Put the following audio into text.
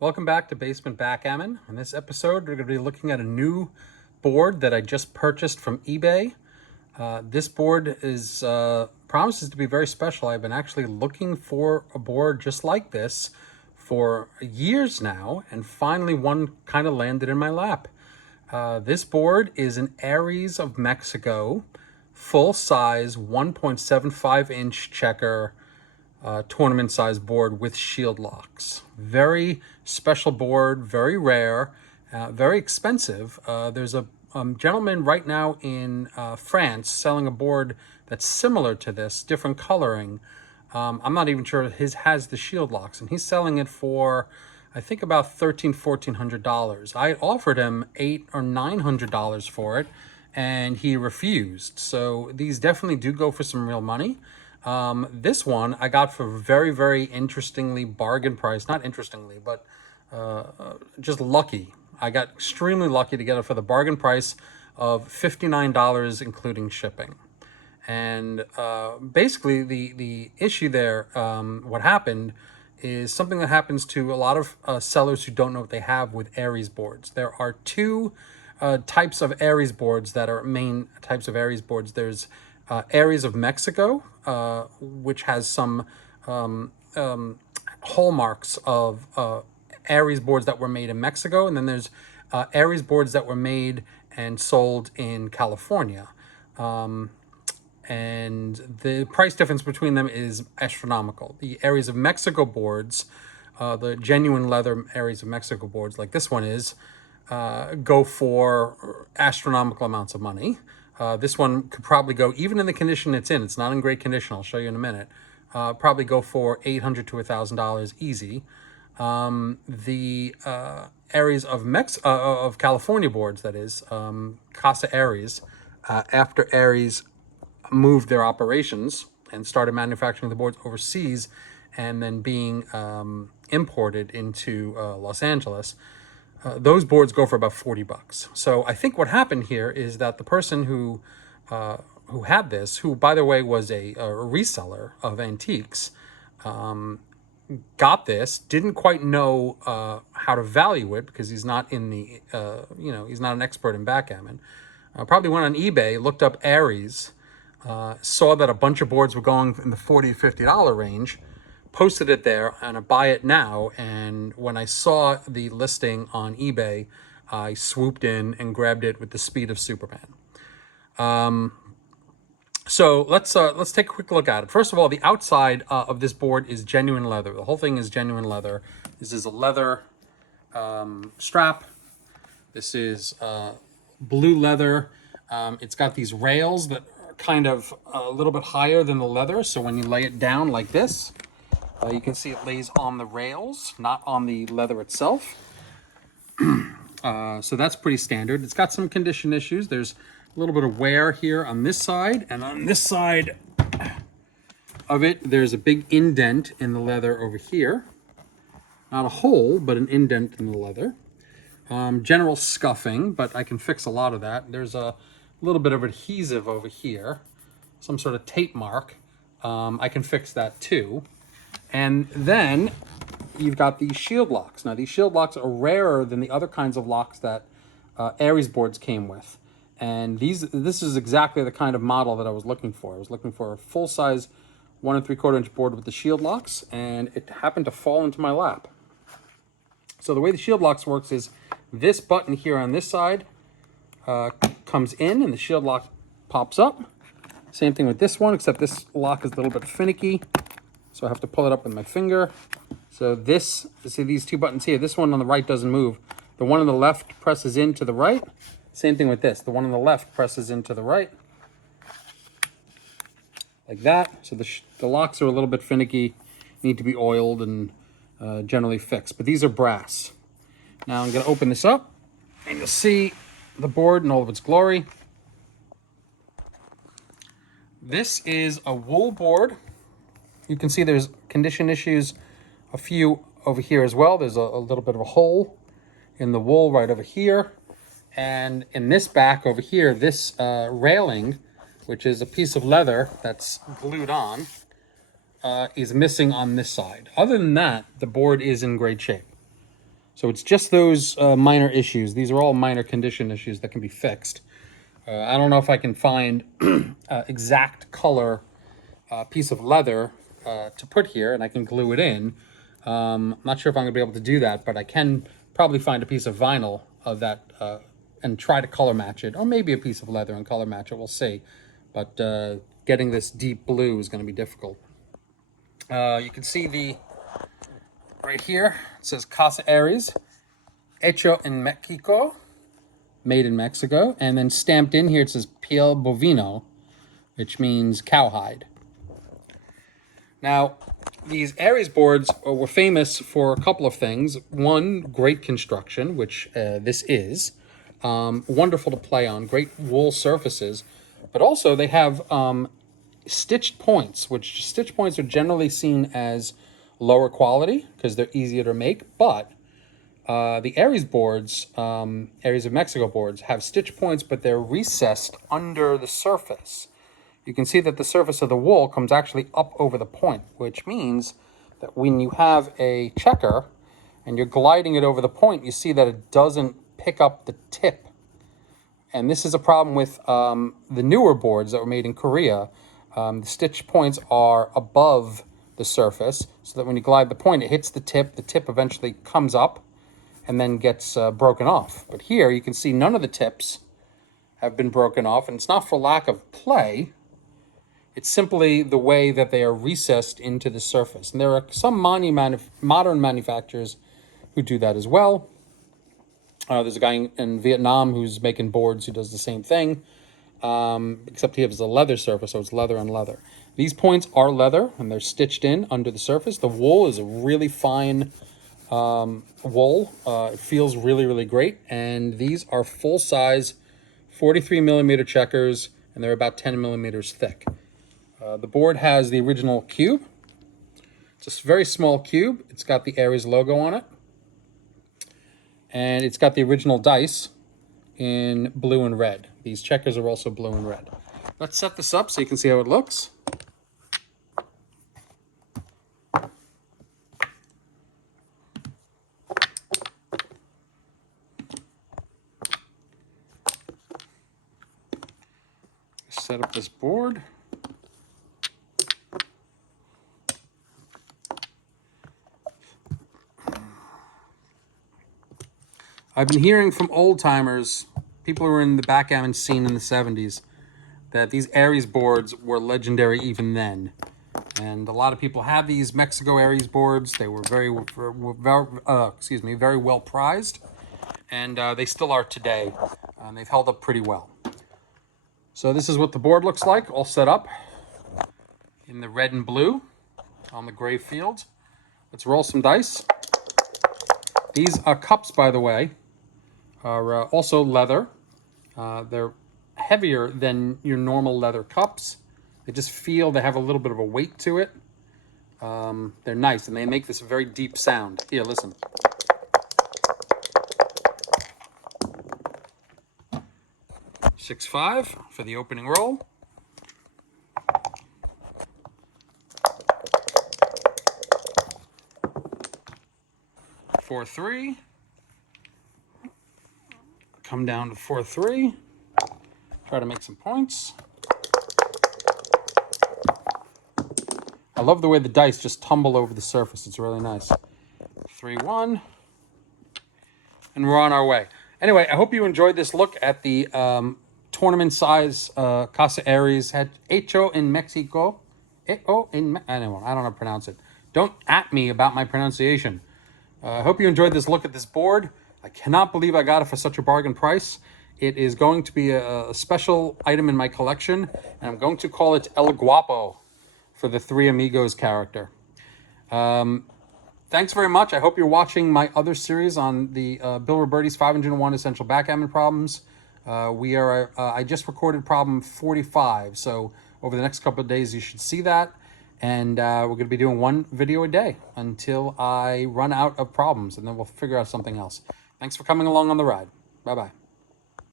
Welcome back to Basement Backgammon. In this episode, we're going to be looking at a new board that I just purchased from eBay. This board is promises to be very special. I've been actually looking for a board just like this for years now, and finally one kind of landed in my lap. This board is an Aries of Mexico, full-size 1.75-inch checker tournament size board with shield locks. Very special board, very rare, very expensive. There's a gentleman right now in France selling a board that's similar to this, different coloring. I'm not even sure his has the shield locks, and he's selling it for I think about $1,400. I offered him $800 or $900 for it, and he refused. So these definitely do go for some real money. This one I got for very, very interestingly bargain price. Not interestingly, but just lucky. I got extremely lucky to get it for the bargain price of $59, including shipping. And basically, the issue there, what happened, is something that happens to a lot of sellers who don't know what they have with Aries boards. There are two types of Aries boards that are main types of Aries boards. There's Aries of Mexico, which has some hallmarks of Aries boards that were made in Mexico, and then there's Aries boards that were made and sold in California. And the price difference between them is astronomical. The Aries of Mexico boards, the genuine leather Aries of Mexico boards, like this one is, go for astronomical amounts of money. This one could probably go, even in the condition it's in not in great condition, I'll show you in a minute, probably go for $800 to $1,000 easy. The Aries of California boards, that is, Casa Aries, after Aries moved their operations and started manufacturing the boards overseas and then being imported into Los Angeles, those boards go for about $40. So I think what happened here is that the person who had this, who by the way was a reseller of antiques, got this, didn't quite know how to value it because he's not in the he's not an expert in backgammon. Probably went on eBay, looked up Aries, saw that a bunch of boards were going in the $40 to $50 range, posted it there and a buy it now. And when I saw the listing on eBay, I swooped in and grabbed it with the speed of Superman. So let's take a quick look at it. First of all, the outside of this board is genuine leather. The whole thing is genuine leather. This is a leather strap. This is blue leather. It's got these rails that are kind of a little bit higher than the leather. So when you lay it down like this, you can see it lays on the rails, not on the leather itself. So that's pretty standard. It's got some condition issues. There's a little bit of wear here on this side, and on this side of it, there's a big indent in the leather over here. Not a hole, but an indent in the leather. General scuffing, but I can fix a lot of that. There's a little bit of adhesive over here, some sort of tape mark. I can fix that too. And then you've got these shield locks. Now, these shield locks are rarer than the other kinds of locks that Aries boards came with. And this is exactly the kind of model that I was looking for. I was looking for a full-size 1 3/4 inch board with the shield locks, and it happened to fall into my lap. So the way the shield locks works is this button here on this side comes in, and the shield lock pops up. Same thing with this one, except this lock is a little bit finicky. So I have to pull it up with my finger. So this, you see these two buttons here, this one on the right doesn't move. The one on the left presses into the right. Same thing with this. The one on the left presses into the right. Like that. So the locks are a little bit finicky, need to be oiled and generally fixed. But these are brass. Now I'm going to open this up, and you'll see the board in all of its glory. This is a wool board. You can see there's condition issues, a few over here as well. There's a little bit of a hole in the wool right over here. And in this back over here, this railing, which is a piece of leather that's glued on, is missing on this side. Other than that, the board is in great shape. So it's just those minor issues. These are all minor condition issues that can be fixed. I don't know if I can find exact color piece of leather to put here, and I can glue it in. I'm not sure if I'm going to be able to do that, but I can probably find a piece of vinyl of that and try to color match it, or maybe a piece of leather and color match it. We'll see. But getting this deep blue is going to be difficult. You can see right here, it says Casa Aries, Hecho en Mexico, made in Mexico. And then stamped in here, it says piel bovino, which means cowhide. Now, these Aries boards were famous for a couple of things. One, great construction, which this is. Wonderful to play on, great wool surfaces. But also they have stitched points, which stitch points are generally seen as lower quality because they're easier to make. But the Aries boards, Aries of Mexico boards, have stitch points, but they're recessed under the surface. You can see that the surface of the wool comes actually up over the point, which means that when you have a checker and you're gliding it over the point, you see that it doesn't pick up the tip. And this is a problem with the newer boards that were made in Korea. The stitch points are above the surface, so that when you glide the point, it hits the tip eventually comes up and then gets broken off. But here you can see none of the tips have been broken off, and it's not for lack of play. It's simply the way that they are recessed into the surface. And there are some modern manufacturers who do that as well. There's a guy in Vietnam who's making boards who does the same thing, except he has a leather surface, so it's leather on leather. These points are leather, and they're stitched in under the surface. The wool is a really fine wool. It feels really, really great. And these are full-size 43 millimeter checkers, and they're about 10 millimeters thick. The board has the original cube. It's a very small cube. It's got the Aries logo on it. And it's got the original dice in blue and red. These checkers are also blue and red. Let's set this up so you can see how it looks. Set up this board. I've been hearing from old timers, people who were in the backgammon scene in the 70s, that these Aries boards were legendary even then. And a lot of people have these Mexico Aries boards. They were very well prized, and they still are today. And they've held up pretty well. So this is what the board looks like, all set up in the red and blue on the gray field. Let's roll some dice. These cups, by the way, are also leather. They're heavier than your normal leather cups. They just feel they have a little bit of a weight to it. They're nice, and they make this very deep sound. Here, listen. $6-5 for the opening roll. $4-3. Come down to 4-3. Try to make some points. I love the way the dice just tumble over the surface. It's really nice. 3-1. And we're on our way. Anyway, I hope you enjoyed this look at the tournament size Casa Aries Hecho en Mexico. I don't know how to pronounce it. Don't at me about my pronunciation. I hope you enjoyed this look at this board. I cannot believe I got it for such a bargain price. It is going to be a special item in my collection, and I'm going to call it El Guapo for the Three Amigos character. Thanks very much. I hope you're watching my other series on the Bill Roberti's 501 Essential Backgammon Problems. I just recorded problem 45, so over the next couple of days you should see that. And we're going to be doing one video a day until I run out of problems, and then we'll figure out something else. Thanks for coming along on the ride. Bye-bye.